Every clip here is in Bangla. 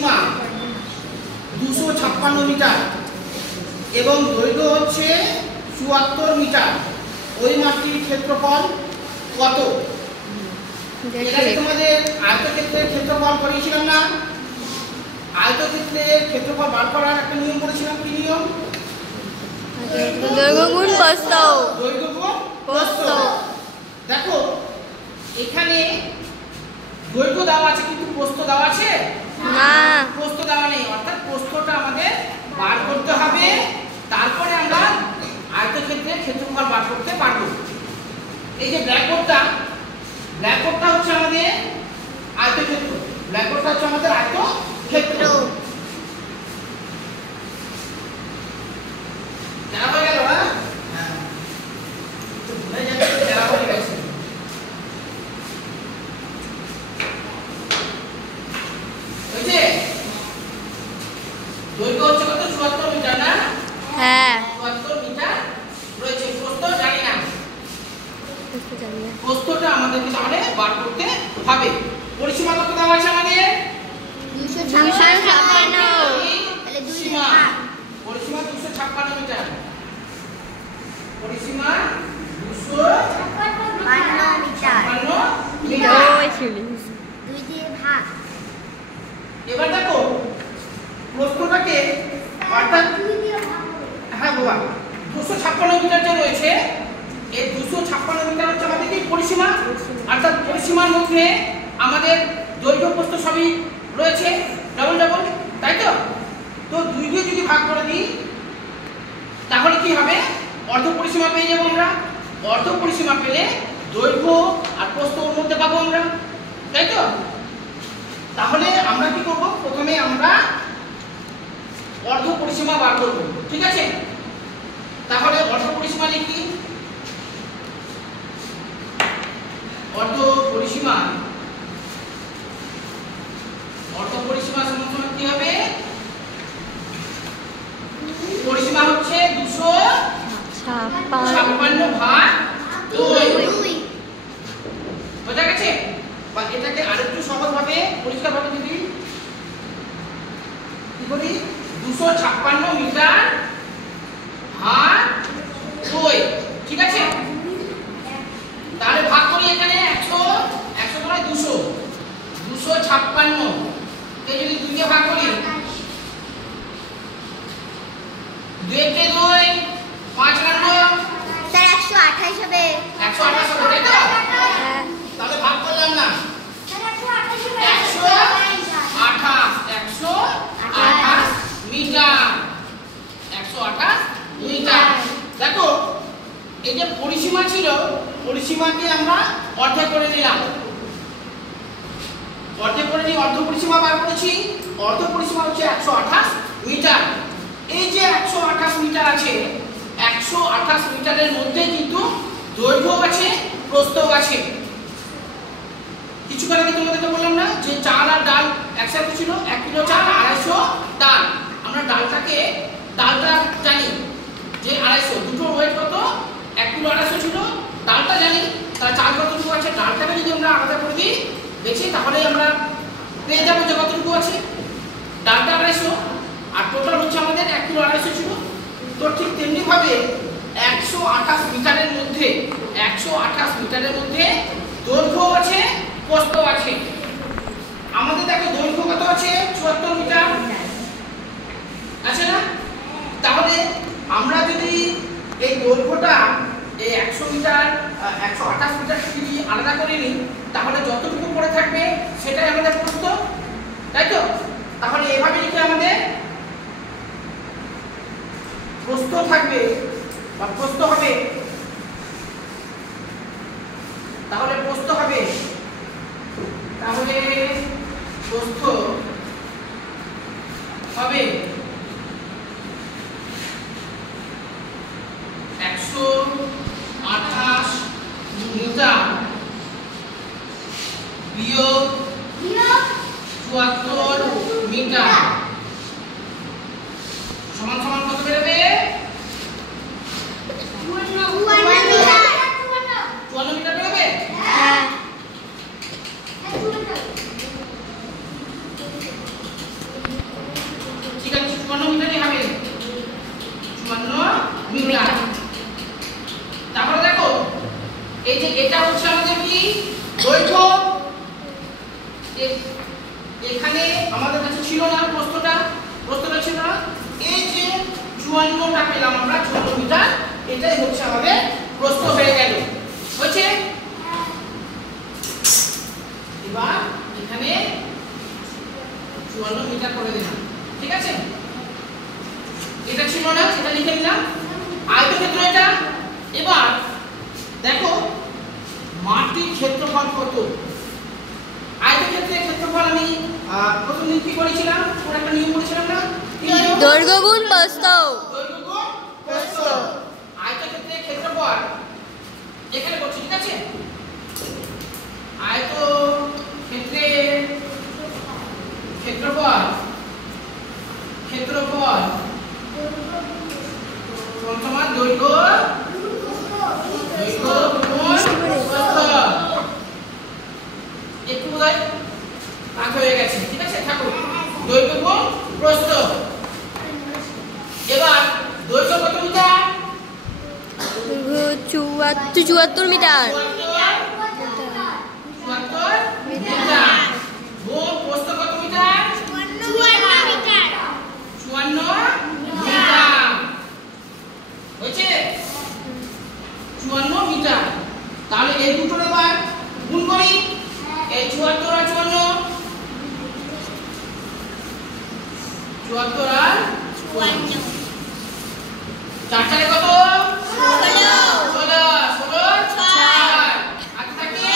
পরিসীমা 256 মিটার এবং দৈর্ঘ্য হচ্ছে 74 মিটার, ওই মাঠটির ক্ষেত্রফল কত? তোমাদের আয়তক্ষেত্রের ক্ষেত্রফল করিয়েছিলাম না? আয়তক্ষেত্রের ক্ষেত্রফল বার করার একটা নিয়ম করেছিলাম। কি নিয়ম? দৈর্ঘ্য গুণ প্রস্থ। দৈর্ঘ্য গুণ প্রস্থ। দেখো এখানে দৈর্ঘ্য দেওয়া আছে কিন্তু প্রস্থ দেওয়া আছে না, প্রস্থ দেওয়া নেই, অর্থাৎ প্রস্থটা আমাদের বার করতে হবে, তারপরে আমরা আয়তক্ষেত্রের ক্ষেত্রফল বার করতে পারবো। এই যে ব্ল্যাকবোর্ডটা হচ্ছে আমাদের আয়তক্ষেত্র, ব্ল্যাকবোর্ডটা হচ্ছে আমাদের আয়তক্ষেত্র। জানা হয়ে গেল? হ্যাঁ, ভুলে যাচ্ছে, জানা হয়ে গেছে। দৈর্ঘ্য হচ্ছে কত? 74 মিটার না? হ্যাঁ 74 মিটার রয়েছে। প্রস্থ জানি না, প্রস্থটা আমাদেরকে তাহলে বার করতে হবে। পরিসীমা কত দেওয়া আছে আমাদের? 256। পরিসীমা 256 মিটার। পরিসীমা 256 মিটার। এবার দেখো প্রস্থটাকে, অর্থাৎ হ্যাঁ বাবা 256 মিটার যে রয়েছে, এই 256 মিটার হচ্ছে আমাদের কি পরিসীমা, অর্থাৎ পরিসীমার মধ্যে আমাদের দৈর্ঘ্য প্রস্থ সবই রয়েছে ডবল ডবল, তাই তো? তো 2 দিয়ে যদি ভাগ করে দিই তাহলে কি হবে? অর্ধ পরিসীমা পেয়ে যাবো আমরা। অর্ধ পরিসীমা পেলে দৈর্ঘ্য আর প্রস্থ ওর মধ্যে পাবো আমরা, তাই তো? তাহলে আমরা কি করব? প্রথমে আমরা অর্ধ পরিসীমা বার করব, ঠিক আছে? তাহলে অর্ধ পরিসীমা লিখি। অর্ধ পরিসীমা সমান কি হবে? পরিসীমা হচ্ছে 256 ভাগ 2। বোঝা গেছে? বা এটাকে আরেকটু সহজভাবে পরিষ্কারভাবে যদি কি করি, 256 মিটার ভাগ 2, ঠিক আছে? তাহলে ভাগ করি এখানে 100 নয় 256 কে যদি 2 দিয়ে ভাগ করি, 2 কে 2 5 স্যার 128 হবে। 128 হবে, তাই তো? তাহলে ভাগ করলাম না, 128 মিটার। 128 মিটার। দেখো এই যে পরিসীমা ছিল, পরিসীমাকে আমরা অর্ধেক করে নিলাম। অর্ধেক করে নিয়ে অর্ধ পরিসীমা বার করেছি। অর্ধ পরিসীমা হচ্ছে 128 মিটার। এই যে 128 মিটার আছে, 128 মিটারের মধ্যে কিন্তু দৈর্ঘ্য আছে, প্রস্থ আছে। কিছুক্ষণ আগে তোমাদেরকে বললাম না যে চাল আর ডাল একসাথে ছিল, 1 কিলো চাল 250 ডাল। আমরা ডালটা জানি যে 250, দুটো ওয়েট কত? 1 কিলো 250 ছিল, ডালটা জানি, তার চাল কতটুকু আছে। ডালটাকে যদি আমরা আলাদা করে দিই দেখি, তাহলে আমরা পেয়ে যাবো যে কতটুকু আছে। ডালটা 250 আর টোটাল হচ্ছে আমাদের 1 কিলো 250 ছিল। তো ঠিক তেমনি ভাবে 128 মিটারের মধ্যে দৈর্ঘ্য আছে, প্রস্থ আছে। আমাদের দেখো দৈর্ঘ্য কত আছে? 74 মিটার আছে না? তাহলে আমরা যদি এই দৈর্ঘ্যটা এই 100 মিটার 128 মিটার যদি আলাদা করে নিই, তাহলে যতটুকু পড়ে থাকবে সেটাই আমাদের প্রস্থ, তাই তো? তাহলে এভাবে লিখে আমাদের প্রস্থ থাকবে বা প্রস্থ হবে, তাহলে প্রস্থ হবে হবে 128 মিটার বিয়োগ 74 মিটার সমান সমান কত বেরোবে? 54 মিটার বেরোবে। এখানে আমাদের কাছে ছিল না প্রশ্নটা ছিল না। এই যে 54টা পেলাম আমরা 54 মিটার, এটাই হচ্ছে আমাদের প্রস্থ হয়ে গেল। হচ্ছে এবার এখানে 54 মিটার করে দিলাম, ঠিক আছে? এটা ছিল না, সেটা লিখে নিলাম। আয়তক্ষেত্র এটা। এবার দেখো মাটির ক্ষেত্রফল কত। আয়তক্ষেত্রের ক্ষেত্রফল আমি প্রথম দিন কি করেছিলাম, ওর একটা নিয়ম করেছিলাম না, দৈর্ঘ্য গুণ প্রস্থ। দৈর্ঘ্য গুণ প্রস্থ। আয়তক্ষেত্রের ক্ষেত্রফল এখানে করছি, ঠিক আছে? আয়তক্ষেত্রের ক্ষেত্রফল সমান দৈর্ঘ্য গুণ প্রস্থ। একটু বোধহয় কাজ হয়ে গেছে, ঠিক আছে? থাকুক, দৈর্ঘ্য গুণ প্রস্থ। এবার দৈর্ঘ্য কত মিটার? 74 মিটার। 74 মিটার। গুণ প্রস্থ কত মিটার? 54 মিটার। হয়েছে 54 মিটার। তাহলে এই দুটোর এবার গুণ করি। এই 74 আর 54, 74 আর 54, 4 চারে কত? 16 6 আগে থাকে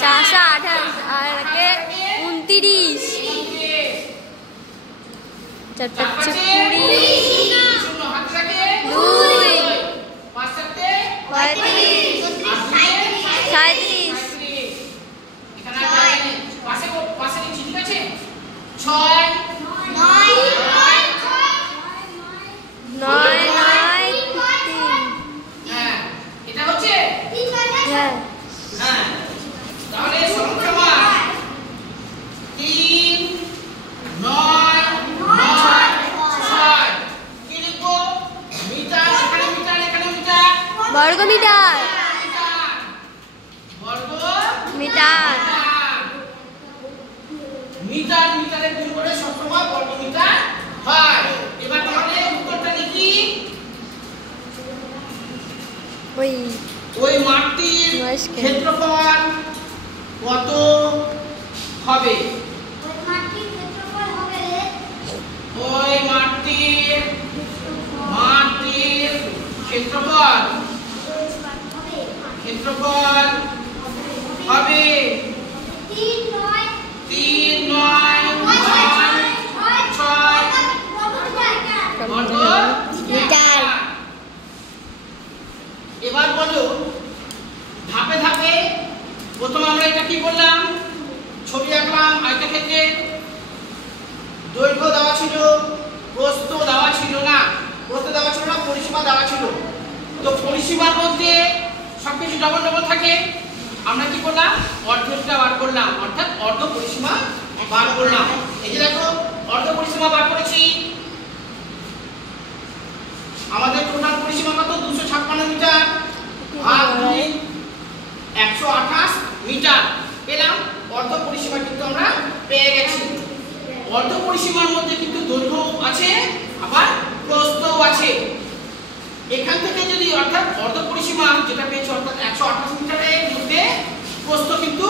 428 আর আগে 29, 4 5 20, 0 হাতে থাকে 2, 5 সাথে 35, 37, এখানে আর জায়গা নেই, পাশে নিচে, ঠিক আছে? 6 9, 9, 15। হ্যাঁ, এটা হচ্ছে হ্যাঁ, হ্যাঁ। তাহলে সমান 3 9 9 6। কি লিখবো? মিটার, এখানে মিটার, এখানে মিটার, বর্গ মিটার। বর্গ মিটার। মিটার, মিটারে গুণ করে সবসময় বর্গ মিটার হয়। এবার তাহলে উত্তরটা লিখি। ওই মাটির ক্ষেত্রফল কত হবে? ওই মাটির ক্ষেত্রফল হবে 3 9 6 বর্গ মিটার। এবার বলো ধাপে ধাপে। প্রথমে আমরা এটা কি করলাম? ছবি আঁকলাম। আয়তক্ষেত্রে দৈর্ঘ্য দেওয়া ছিল, প্রস্থ দেওয়া ছিল না, পরিসীমা দেওয়া ছিল। তো পরিসীমার মধ্যে সবকিছু ডবল ডবল থাকে। আমরা কি করলাম? অর্ধেকটা বার করলাম, অর্থাৎ অর্ধ পরিসীমা বার করলাম। এই যে দেখো অর্ধ পরিসীমা বার করেছি। আমাদের টোটাল পরিসীমা কত? 256 মিটার ভাগ 2 128 মিটার পেলাম। অর্ধ পরিসীমা কিন্তু আমরা পেয়ে গেছি। অর্ধ পরিসীমার মধ্যে কিন্তু দৈর্ঘ্য আছে, আবার প্রস্থও আছে। এখান থেকে যদি অর্থাৎ অর্ধ পরিসীমা যেটা পেয়েছি অর্থাৎ 128 মিটারের মধ্যে প্রস্থ কিন্তু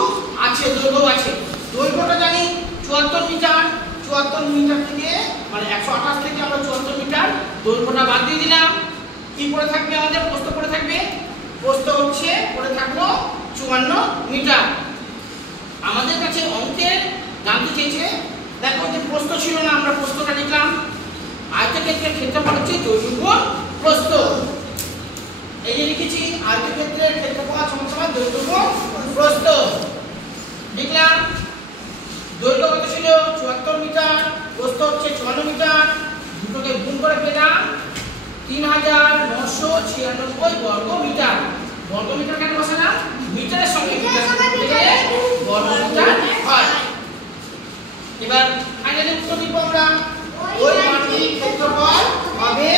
আছে, দৈর্ঘ্য আছে। দৈর্ঘ্যটা জানি 74 মিটার। 74 মিটার থেকে মানে 128 থেকে আমরা 74 মিটার দৈর্ঘ্যটা বাদ দিয়ে দিলাম। কি পড়ে থাকবে আমাদের? প্রস্থ পড়ে থাকবে। প্রস্থ হচ্ছে পড়ে থাকলো 54 মিটার। আমাদের কাছে অঙ্কে জানতে চেয়েছে, দেখো যে প্রস্থ ছিল না, আমরা প্রস্থটা লিখলাম। আয়তক্ষেত্রের ক্ষেত্রফল হচ্ছে দৈর্ঘ্য গুণ প্রস্থ। এই যে লিখেছি আয়তক্ষেত্রের ক্ষেত্রফল সমান দৈর্ঘ্য গুণ প্রস্থ লিখলাম। দৈর্ঘ্য কত ছিল? 74 মিটার। প্রস্থ হচ্ছে 54 মিটার। দুটোকে গুণ করে পেলাম 3996 বর্গ মিটার। বর্গ মিটার কেন বসালাম? মিটারের সঙ্গে মিটার গেলে বর্গ মিটার হয়। এবার ফাইনালি উত্তর দিব আমরা। ওই মাটির ক্ষেত্রফল হবে